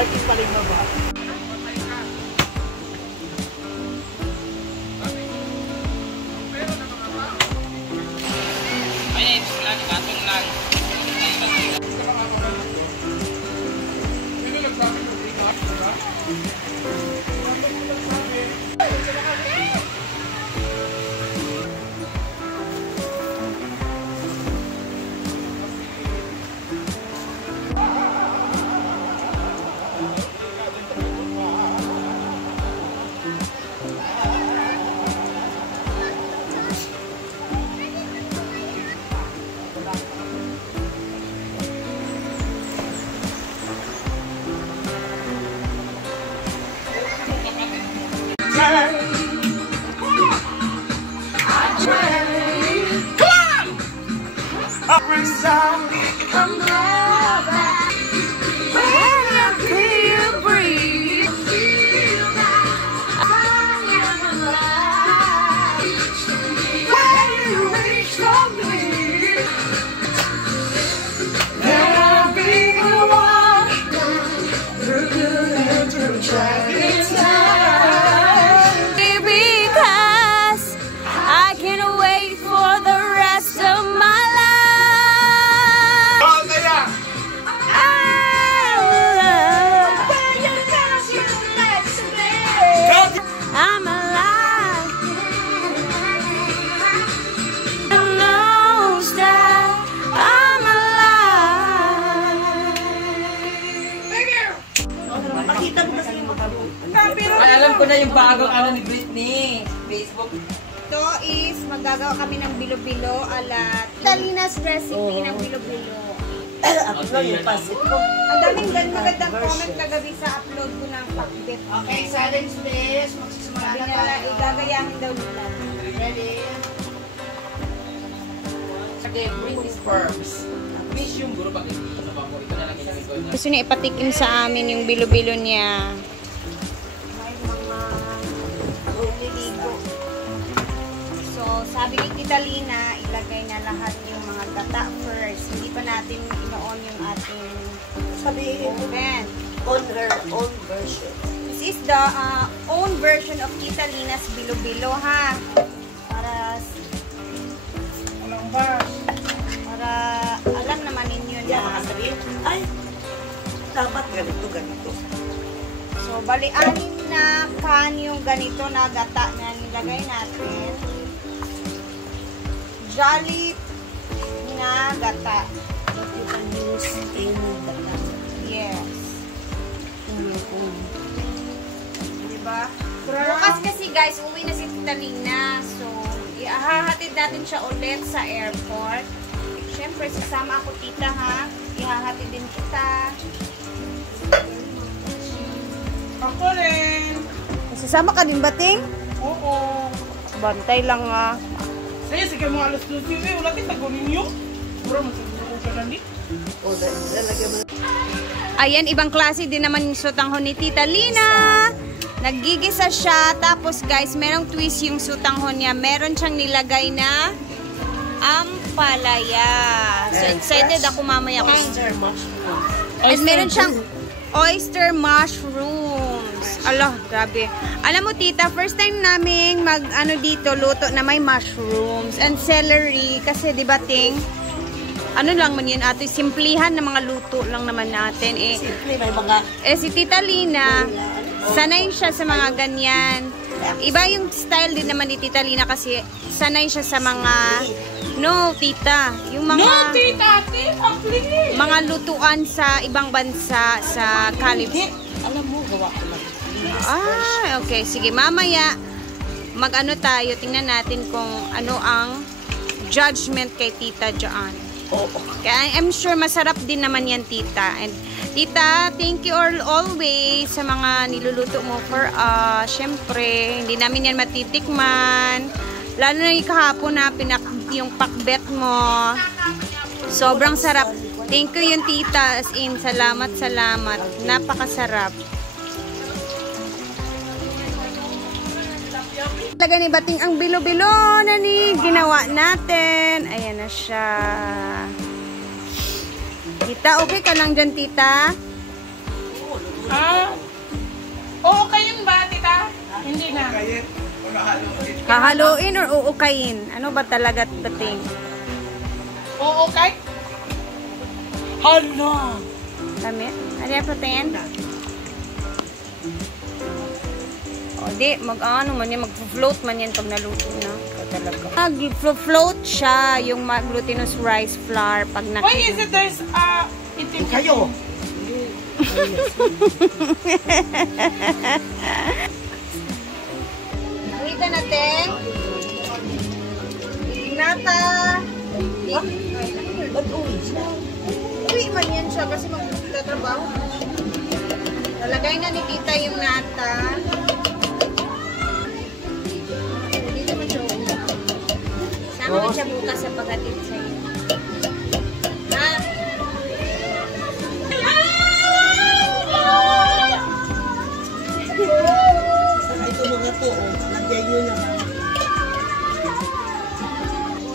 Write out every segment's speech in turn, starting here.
parking paling baba. Ay, katong lang. Ay, alam ko na yung bagong ano ni Britney. Facebook. Ito is, magagawa kami ng bilo-bilo ala Talina's recipe ng bilo-bilo. Upload yung pasit ko. Ang daming magandang comment kagabi sa upload ko ng pakbet. Okay, silence please. Magsisimula Sabi na nila, tayo. igagayahin daw nila. Ready? Okay, Britney Sperms. Miss yung guro pag ano pa po. Ito na lang ginamit ko. Gusto niya ipatikim sa amin yung bilo-bilo niya. May mga lumiligo. So, sabi ni Tita Lina, ilagay na lahat yung mga gata first. Hindi pa natin ino-on yung ating oven. On her own version. This is the own version of Tita Lina's bilo-bilo, ha? Para alam naman ninyo na. Yan, mga sabihin. Ay, dapat ganito. So, bali-anin na kan yung ganito na gata na nilagay natin. Jolly na gata. You can use any gata. Yes. In your own. Diba? Bukas kasi guys, uwi na si Tita Lina. So, ihahatid natin siya ulit sa airport. Siyempre, sasama ako tita ha. Ihahatid din kita. Ako rin. Sasama ka din ba, Ting? Oo. Bantay lang ha. Sige mo alas 12. Wala kita gunin nyo. Bro, magsasabi ka na din. O, lalagyan mo. Ayan, ibang klase din naman yung sutanghon ni Tita Lina. Naggigisa siya. Tapos guys, merong twist yung sutanghon niya. Meron siyang nilagay na ampalaya. So excited ako mamaya. Oyster mushroom. And meron siyang oyster mushrooms. Allah, grabe. Alam mo tita, first time namin dito luto na may mushrooms and celery. Kasi di ba ting, ano lang man yun ate, simplihan na mga luto lang naman natin. Simple, may mga... Si Tita Lina, sanay siya sa mga ganyan. Iba yung style din naman ni Tita Lina kasi sanay siya sa mga... No, tita. Yung mga... No, tita, please. Mga lutuan sa ibang bansa, sa California. Alam mo, gawa ko lang. Okay. Sige, mamaya mag-ano tayo. Tingnan natin kung ano ang judgment kay tita dyan. Kaya I'm sure masarap din naman yan, tita. And tita, thank you always sa mga niluluto mo for us. Siyempre, hindi namin yan matitikman. Lalo na yung kahapon na yung pakbet mo. Sobrang sarap. Thank you yung tita. As in, salamat. Napakasarap. Talaga ni Bating ang bilo-bilo na ni ginawa natin. Ayan na siya. Tita, okay ka lang dyan, tita? Ah. Oo, kayo ba, tita? Hindi na. Hahaluin or uukayin? Ano ba talaga dating? Oo, kay? Hala! Kami? Ano yung protein? O di, mag-ano man yan, mag-float man yan pag naluto na. Talaga. Mag-float siya, yung glutinous rice flour pag Why is it there's itim kayo? Nakita natin. Nata. Uwi man yan siya kasi magtatrabaho. Lalagay na ni tita yung nata. Dito mo siya. Sama mo siya bukas sa paghatid sa'yo. Ha? Ito mga to, nagyay yun naman.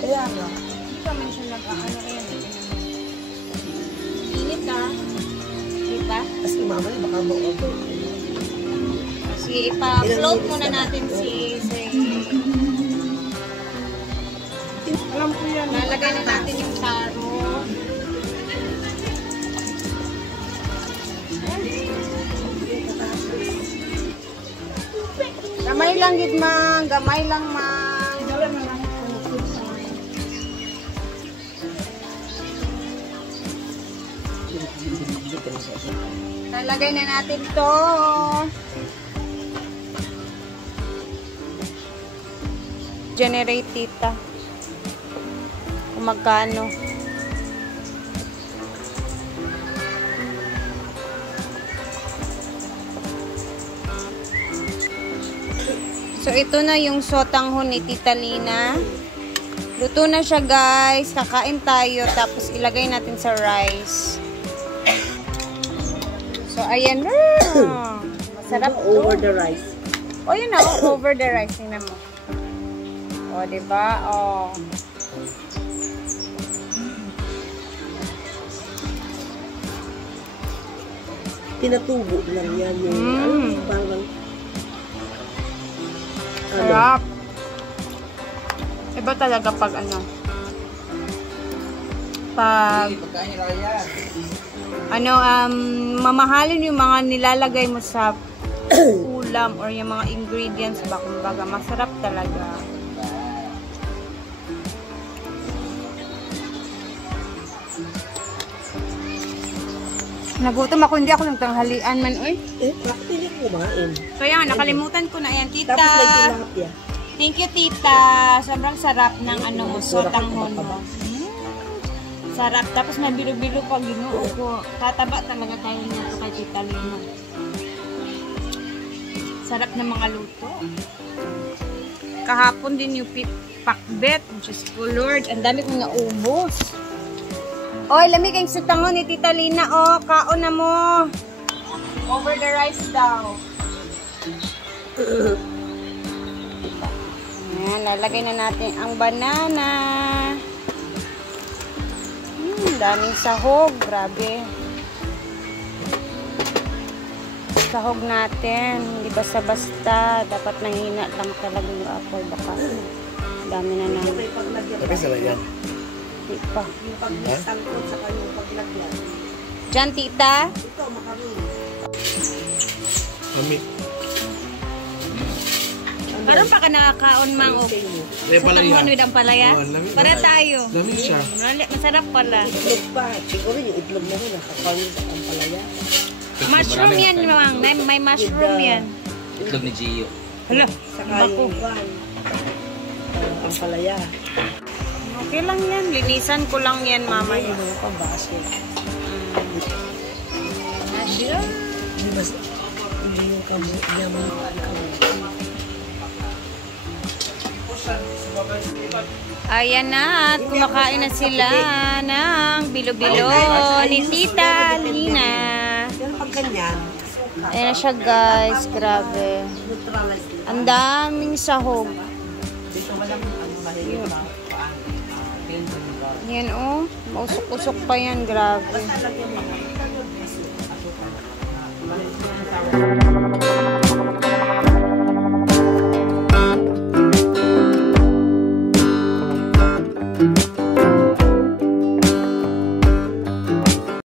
Kaya nga. Dito man siya nag-ano yan. Init ka. Diba? Kasi mama, baka ma-over. Sige, ipa-float muna natin si Alam ko yan. lalagay na natin yung taro. Gamay lang gid mang, gamay lang mang. Lalagay na natin to. Generate tita. Kung magkano. So, ito na yung sotanghon ni Tita Lina. Luto na siya, guys. Kakain tayo. Tapos, ilagay natin sa rice. So, ayan na. Masarap to. Over the rice. O, yun na. Over the rice. Tingnan mo. O, diba? O. Pinatubo lang yan yung parang Sarap. Iba talaga pag ano. Pag Pagkain nila yan. ano, mamahalin yung mga nilalagay mo sa ulam or yung mga ingredients ba, kumbaga, masarap talaga. Nagutom ako, hindi ako nagtanghalian man, oy. bakit hindi kumain? Kaya nga, nakalimutan ko na yan, tita. Tapos may tilapia. Thank you, tita. Sobrang sarap ng ano mo, sotanghon mo. Sarap. Tapos may bilo-bilo pa, ginoo ko. Tataba talaga tayo niya ito kay Tita Lina. Sarap ng mga luto. Kahapon din yung pakbet. Diyos ko, Lord. Ang dami kong naubos. Oy, lamig ang sotanghon ni Tita Lina. Oh, kaon na mo. Over the rice daw. Ayan, lalagay na natin ang banana. Daming sahog. Grabe. Sahog natin. Hindi basta-basta. Dapat nanghina lang talaga yung apple. Baka dami na namin. May paglagyan. Tapi sarap yan. Di pa. Yung paglagyan sa kanyang paglagyan. Diyan, tita. Ito, makaroni. Kami. Parang pa ka nakakaon, mang. Eh, palaya. Sotanghon with ang palaya. Oh, lamig. Para tayo. Lamig siya. Masarap pala. Itlog pa. Siguro yung itlog na rin, nakakawin sa pampalaya. Mushroom yan, mang. May mushroom yan. Itlog ni Gio. Hala, Saka bako. yung van. Pampalaya. Okay lang yan. Linisan ko lang yan, mamaya. Yung mga pambase. Asya. Hindi ba, hindi yung kamu, yaman pa ang kamu. Ayan na, at kumakain na sila ng bilo-bilo ni Tita Lina. Pero pag ganyan, suka. Ayan na siya, guys. Grabe. Neutralize lang. Ang daming sahog. Dito walang mahirap ba? Yan, oh. Mausok-usok pa yan. Grabe. Basta lagyan mo. sour.